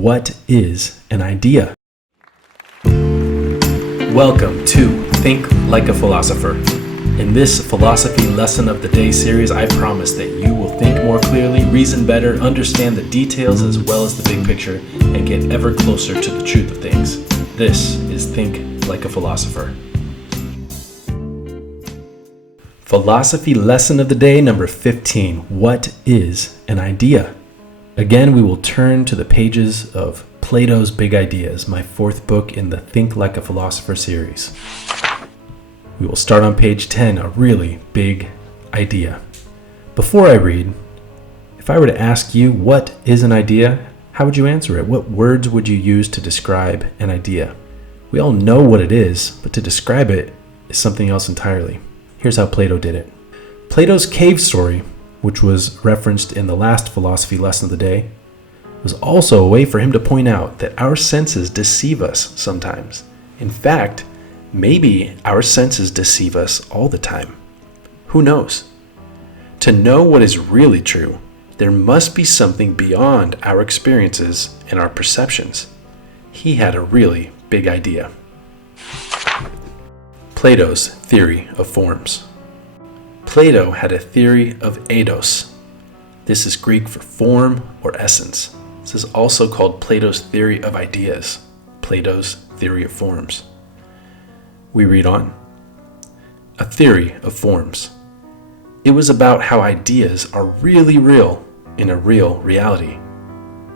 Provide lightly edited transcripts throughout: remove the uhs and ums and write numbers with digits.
What is an idea? Welcome to Think Like a Philosopher. In this Philosophy Lesson of the Day series, I promise that you will think more clearly, reason better, understand the details as well as the big picture, and get ever closer to the truth of things. This is Think Like a Philosopher. Philosophy Lesson of the Day number 15. What is an idea? Again, we will turn to the pages of Plato's Big Ideas, my fourth book in the Think Like a Philosopher series. We will start on page 10, a really big idea. Before I read, if I were to ask you what is an idea, how would you answer it? What words would you use to describe an idea? We all know what it is, but to describe it is something else entirely. Here's how Plato did it. Plato's cave story, which was referenced in the last philosophy lesson of the day, was also a way for him to point out that our senses deceive us sometimes. In fact, maybe our senses deceive us all the time. Who knows? To know what is really true, there must be something beyond our experiences and our perceptions. He had a really big idea. Plato's theory of forms. Plato had a theory of eidos. This is Greek for form or essence. This is also called Plato's theory of ideas, Plato's theory of forms. We read on. A theory of forms. It was about how ideas are really real in a real reality.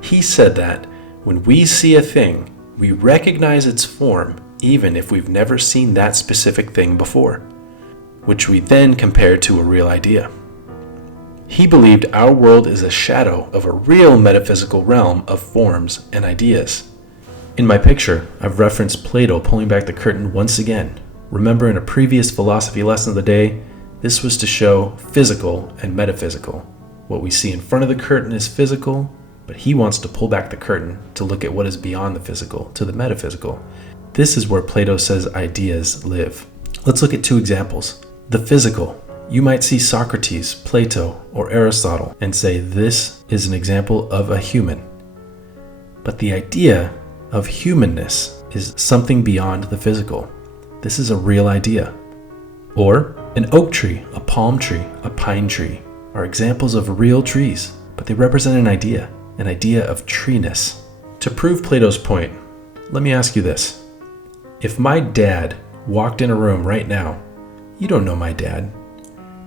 He said that when we see a thing, we recognize its form even if we've never seen that specific thing before, which we then compare to a real idea. He believed our world is a shadow of a real metaphysical realm of forms and ideas. In my picture, I've referenced Plato pulling back the curtain once again. Remember, in a previous philosophy lesson of the day, this was to show physical and metaphysical. What we see in front of the curtain is physical, but he wants to pull back the curtain to look at what is beyond the physical, to the metaphysical. This is where Plato says ideas live. Let's look at two examples. The physical. You might see Socrates, Plato, or Aristotle and say this is an example of a human. But the idea of humanness is something beyond the physical. This is a real idea. Or an oak tree, a palm tree, a pine tree are examples of real trees, but they represent an idea of treeness. To prove Plato's point, let me ask you this. If my dad walked in a room right now, you don't know my dad,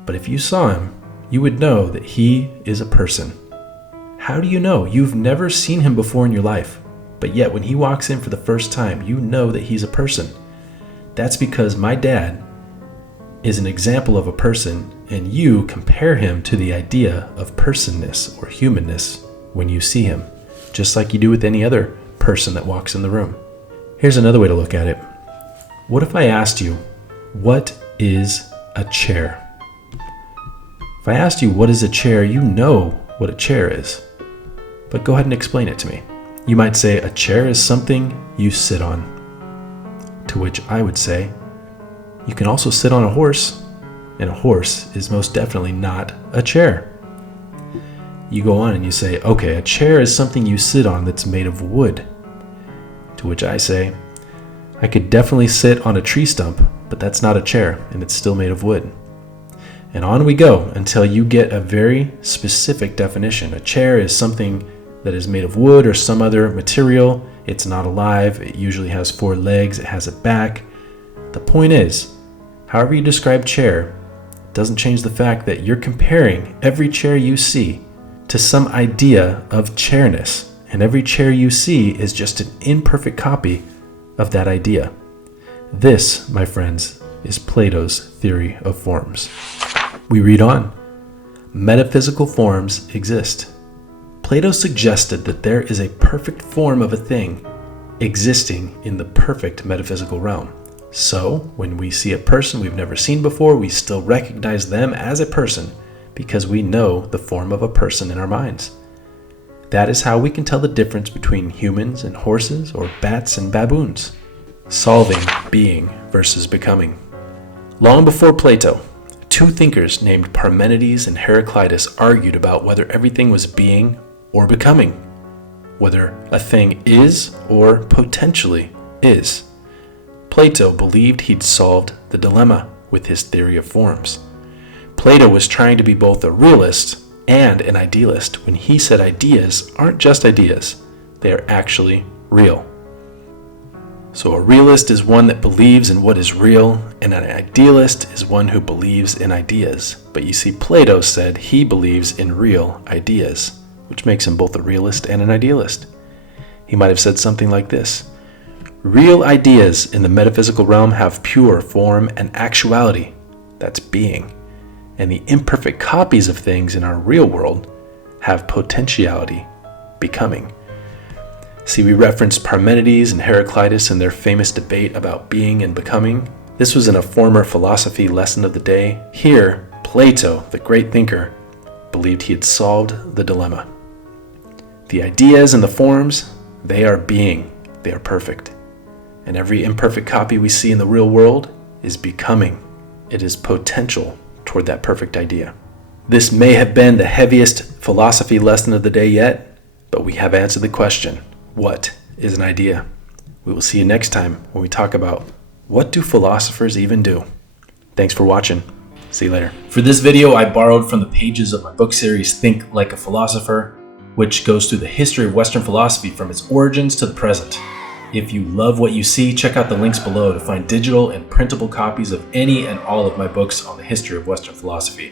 but if you saw him, you would know that he is a person. How do you know? You've never seen him before in your life, but yet when he walks in for the first time, you know that he's a person. That's because my dad is an example of a person, and you compare him to the idea of personness or humanness when you see him, just like you do with any other person that walks in the room. Here's another way to look at it. What if I asked you, what is a chair? If I asked you what is a chair, you know what a chair is. But go ahead and explain it to me. You might say a chair is something you sit on. To which I would say, you can also sit on a horse, and a horse is most definitely not a chair. You go on and you say, okay, a chair is something you sit on that's made of wood. To which I say, I could definitely sit on a tree stump, but that's not a chair, and it's still made of wood. And on we go until you get a very specific definition. A chair is something that is made of wood or some other material. It's not alive. It usually has 4 legs. It has a back. The point is, however you describe chair, doesn't change the fact that you're comparing every chair you see to some idea of chairness. And every chair you see is just an imperfect copy of that idea. This, my friends, is Plato's theory of forms. We read on. Metaphysical forms exist. Plato suggested that there is a perfect form of a thing existing in the perfect metaphysical realm. So, when we see a person we've never seen before, we still recognize them as a person because we know the form of a person in our minds. That is how we can tell the difference between humans and horses or bats and baboons. Solving being versus becoming. Long before Plato, 2 thinkers named Parmenides and Heraclitus argued about whether everything was being or becoming. whether a thing is or potentially is. Plato believed he'd solved the dilemma with his theory of forms. Plato was trying to be both a realist and an idealist when he said ideas aren't just ideas, they are actually real. So a realist is one that believes in what is real, and an idealist is one who believes in ideas. But you see, Plato said he believes in real ideas, which makes him both a realist and an idealist. He might have said something like this: real ideas in the metaphysical realm have pure form and actuality, that's being, and the imperfect copies of things in our real world have potentiality, becoming. See, we referenced Parmenides and Heraclitus in their famous debate about being and becoming. This was in a former philosophy lesson of the day. Here, Plato, the great thinker, believed he had solved the dilemma. The ideas and the forms, they are being, they are perfect. And every imperfect copy we see in the real world is becoming. It is potential toward that perfect idea. This may have been the heaviest philosophy lesson of the day yet, but we have answered the question: what is an idea? We will see you next time when we talk about what do philosophers even do. Thanks for watching. See you later. For this video, I borrowed from the pages of my book series, Think Like a Philosopher, which goes through the history of Western philosophy from its origins to the present. If you love what you see, check out the links below to find digital and printable copies of any and all of my books on the history of Western philosophy.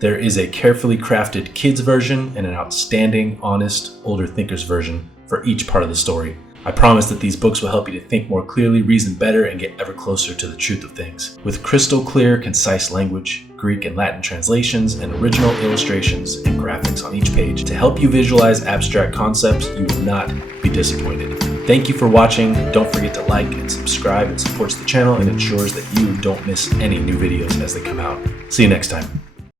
There is a carefully crafted kids version and an outstanding, honest, older thinkers version for each part of the story. I promise that these books will help you to think more clearly, reason better, and get ever closer to the truth of things. With crystal clear, concise language, Greek and Latin translations, and original illustrations and graphics on each page to help you visualize abstract concepts, you will not be disappointed. Thank you for watching. Don't forget to like and subscribe. It supports the channel and ensures that you don't miss any new videos as they come out. See you next time.